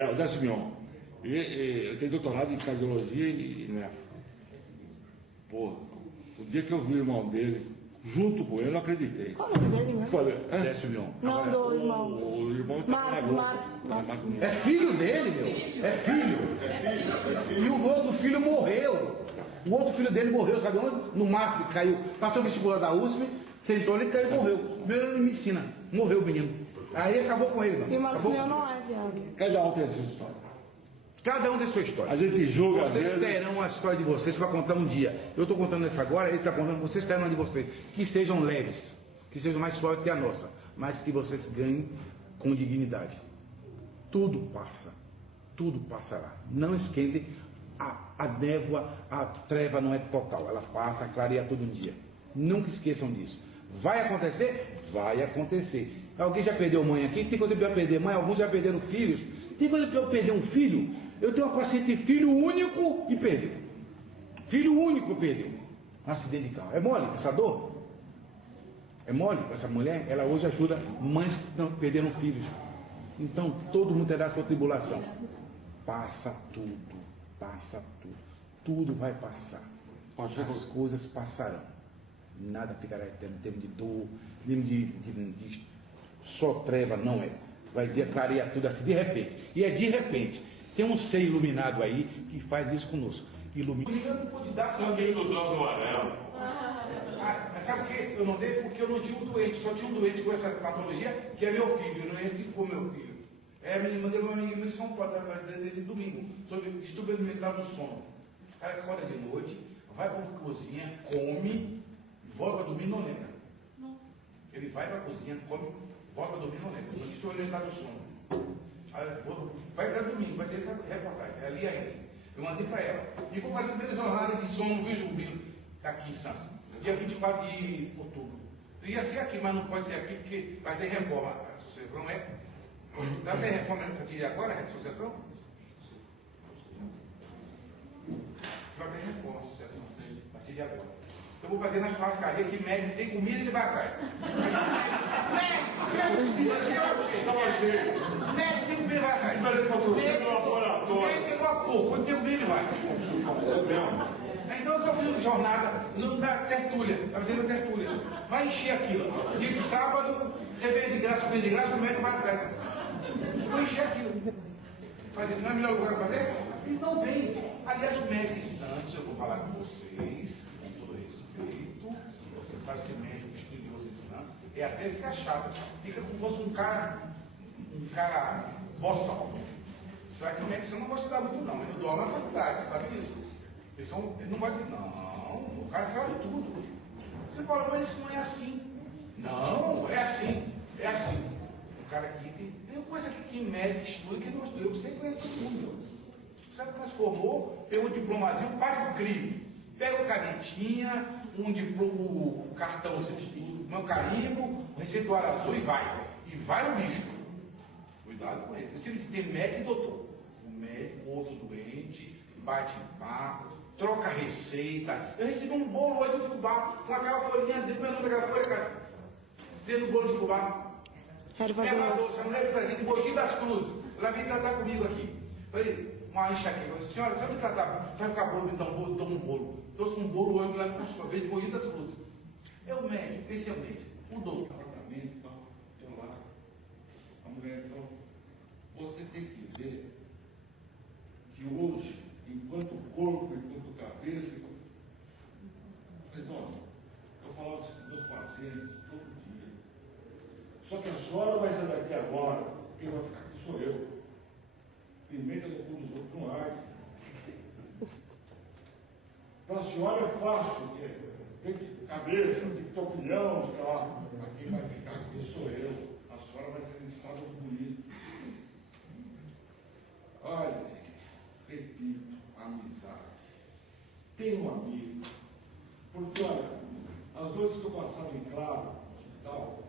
O Décio Mion, ele tem doutorado em cardiologia e nefro. Pô, o dia que eu vi o irmão dele, junto com ele, eu não acreditei. Qual o nome dele mesmo? Falei, Décio Mion. Não, do irmão. o irmão tá Marcos. É filho dele, meu. É filho. E o outro filho morreu. O outro filho dele morreu, sabe onde? No MASP, caiu. Passou o vestibular da USP, sentou ali e caiu e morreu. Primeiro ano de medicina. Morreu o menino. Aí acabou com ele, mano. E o Marcos Mion não é viado. Cada um tem a sua história. Cada um tem sua história. A gente julga. Vocês terão a história de vocês para contar um dia. Eu estou contando essa agora, ele está contando, vocês terão a de vocês. Que sejam leves, que sejam mais suaves que a nossa, mas que vocês ganhem com dignidade. Tudo passa, tudo passará. Não esquentem, a névoa, a treva não é total, ela passa, clareia todo dia. Nunca esqueçam disso. Vai acontecer? Vai acontecer. Alguém já perdeu mãe aqui? Tem coisa pior perder mãe? Alguns já perderam filhos? Tem coisa pior perder um filho? Eu tenho uma paciente filho único e perdeu. Filho único perdeu. Um acidente de carro. É mole essa dor? É mole essa mulher? Ela hoje ajuda mães que perderam filhos. Então todo mundo terá sua tribulação. Passa tudo. Passa tudo. Tudo vai passar. As coisas passarão. Nada ficará eterno em termos de dor, em termos de só treva, não é. Vai clarear tudo assim de repente. E é de repente. Tem um ser iluminado aí que faz isso conosco. Ilumina. Eu não pude dar Sabe do troço amarelo? Mas sabe por que eu não dei? Porque eu não tinha um doente. Só tinha um doente com essa patologia, que é meu filho. Não é esse for meu filho. Me mandei uma amiga em São Paulo, desde domingo, sobre distúrbio alimentar do sono. O cara que acorda de noite, vai para a cozinha, come, volta para dormir e não lembra. Ele vai para a cozinha, come, volta para dormir e não lembra. Distúrbio alimentar do sono. Vai para domingo, vai ter essa reportagem. É ali ainda. Eu mandei para ela. E vou fazer a primeira jornada de sono, viu, Jubilo, aqui em Santos, dia 24 de outubro. Eu ia ser aqui, mas não pode ser aqui, porque vai ter reforma. A associação não é? Não tem reforma a partir de agora, a associação? Vai ter reforma, a associação, a partir de agora. Eu vou fazer na churrascaria que médico tem comida e ele vai atrás. Médico tem comida e vai atrás. Médico pegou a pouco, quando tem comida ele vai. Então eu fiz jornada na tertúlia, vai fazer na tertúlia. Vai encher aquilo. Dia de sábado, você vem de graça, comida de graça, o médico vai atrás. Vou encher aquilo. Não é o melhor lugar para fazer? Então vem. Aliás, o médico de Santos, eu vou falar com vocês. Respeito, você sabe ser médico estudioso de Santos, é até ficar chato, fica como se fosse um cara boçal. Sabe que o médico você não gosta de dar muito não, eu dou aula na faculdade, você sabe disso. Ele não pode, não, o cara sabe tudo. Você fala, mas isso não é assim. Não, é assim, é assim. O cara aqui tem coisa que médico estuda que não estuda, você conhece todo mundo. Sabe que nós formou, tem um diplomazinho, paga o crime. Pega o canetinha, um cartãozinho de estudo, meu carimbo, um receituário azul e vai. E vai o bicho. Cuidado com isso. Eu tive que ter médico e doutor. O médico ouve o doente, bate papo, troca receita. Eu recebi um bolo hoje de fubá, com aquela folhinha dentro, meu nome daquela folha, cara. Dentro do bolo de fubá. Minha doce, a mulher me trazia de Mogi das Cruzes. Ela veio tratar comigo aqui. Falei, uma enxaqueca. Eu disse, senhora, sabe me tratar? Vai ficar bom, me dá um bolo, toma um bolo. Trouxe um bolo hoje lá para o de Mogi das Cruzes. É o médico, esse é o médico. O doutor. Apartamento, então, eu lá. A mulher falou, você tem que ver que hoje, enquanto corpo, enquanto cabeça, eu falei, dona, eu falava isso com meus pacientes todo dia. Só que a senhora vai sair daqui agora, quem vai ficar aqui sou eu. Pimenta no cu dos outros não arde. Para a senhora é fácil, tem que cabeça, tem que ter opinião, sei lá. Mas quem vai ficar aqui sou eu. A senhora vai ser de sábado bonito. Olha, gente, repito, amizade. Tenho um amigo. Porque, olha, as noites que eu passava em Claro, no hospital,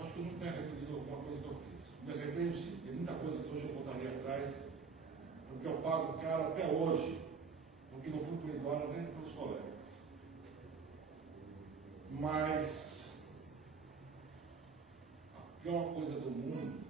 acho que eu nunca me arrependi de alguma coisa que eu fiz. Me arrependo sim, tem muita coisa que hoje eu voltaria atrás, porque eu pago o cara até hoje, porque não fui por embora nem para os colegas. Mas a pior coisa do mundo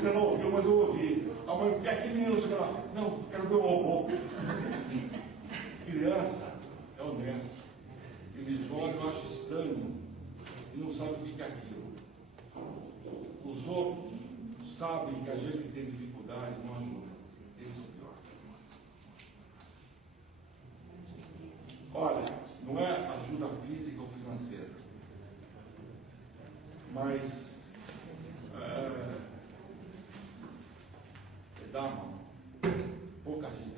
você não ouviu, mas eu ouvi. A mãe, fica aqui, menino, você fala, não, quero ver o robô. Criança é honesta. Eles olham, acham estranho e não sabem o que é aquilo. Os outros sabem que a gente que tem dificuldade não ajuda. Esse é o pior. Olha, não é ajuda física ou financeira, mas dá a mão. Pouca gente.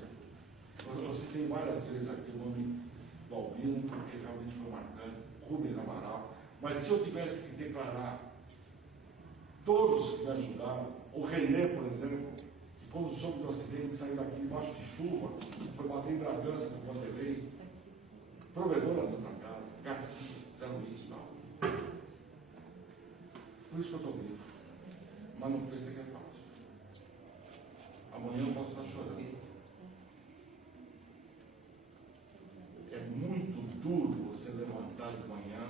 Eu citei várias vezes aqui o nome do Albino, porque realmente foi marcante, Rubens Amaral. Mas se eu tivesse que declarar todos que me ajudaram, o Renê, por exemplo, que quando soube do acidente, saiu daqui embaixo de chuva, foi bater em Bragança com o Vanderlei, provedor da Santa Casa, Garcia, Zé Luiz e tal. Por isso que eu estou vivo. Mas não pensa que é fácil. Amanhã eu posso estar chorando. É muito duro você levantar de manhã.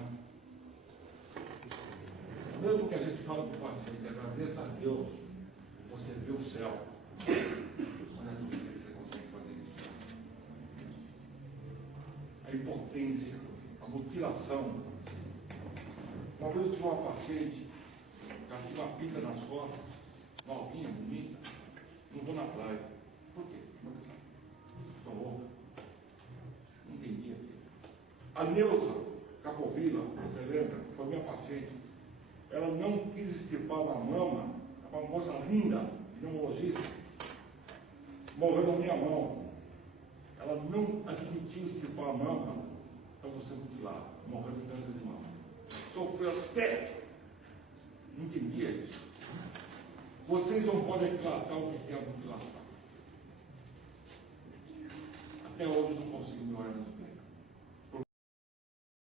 Mesmo que a gente fala para o paciente, agradeça a Deus, você vê o céu. Mas não é todo dia que você consegue fazer isso. A impotência, a mutilação. Uma vez eu tive uma paciente, ela tinha uma pica nas costas, novinha, bonita, não vou na praia. Por quê? Estou louca. Não entendi aquilo. A Neuza Capovilla, você lembra? Foi minha paciente. Ela não quis extirpar uma mama, uma moça linda, pneumologista, morreu na minha mão. Ela não admitiu extirpar a mama para você mutilar, morreu de câncer de mama. Sofreu até, não entendia isso. Vocês não podem aquilatar o que é a mutilação. Até hoje eu não consigo me olhar no espelho.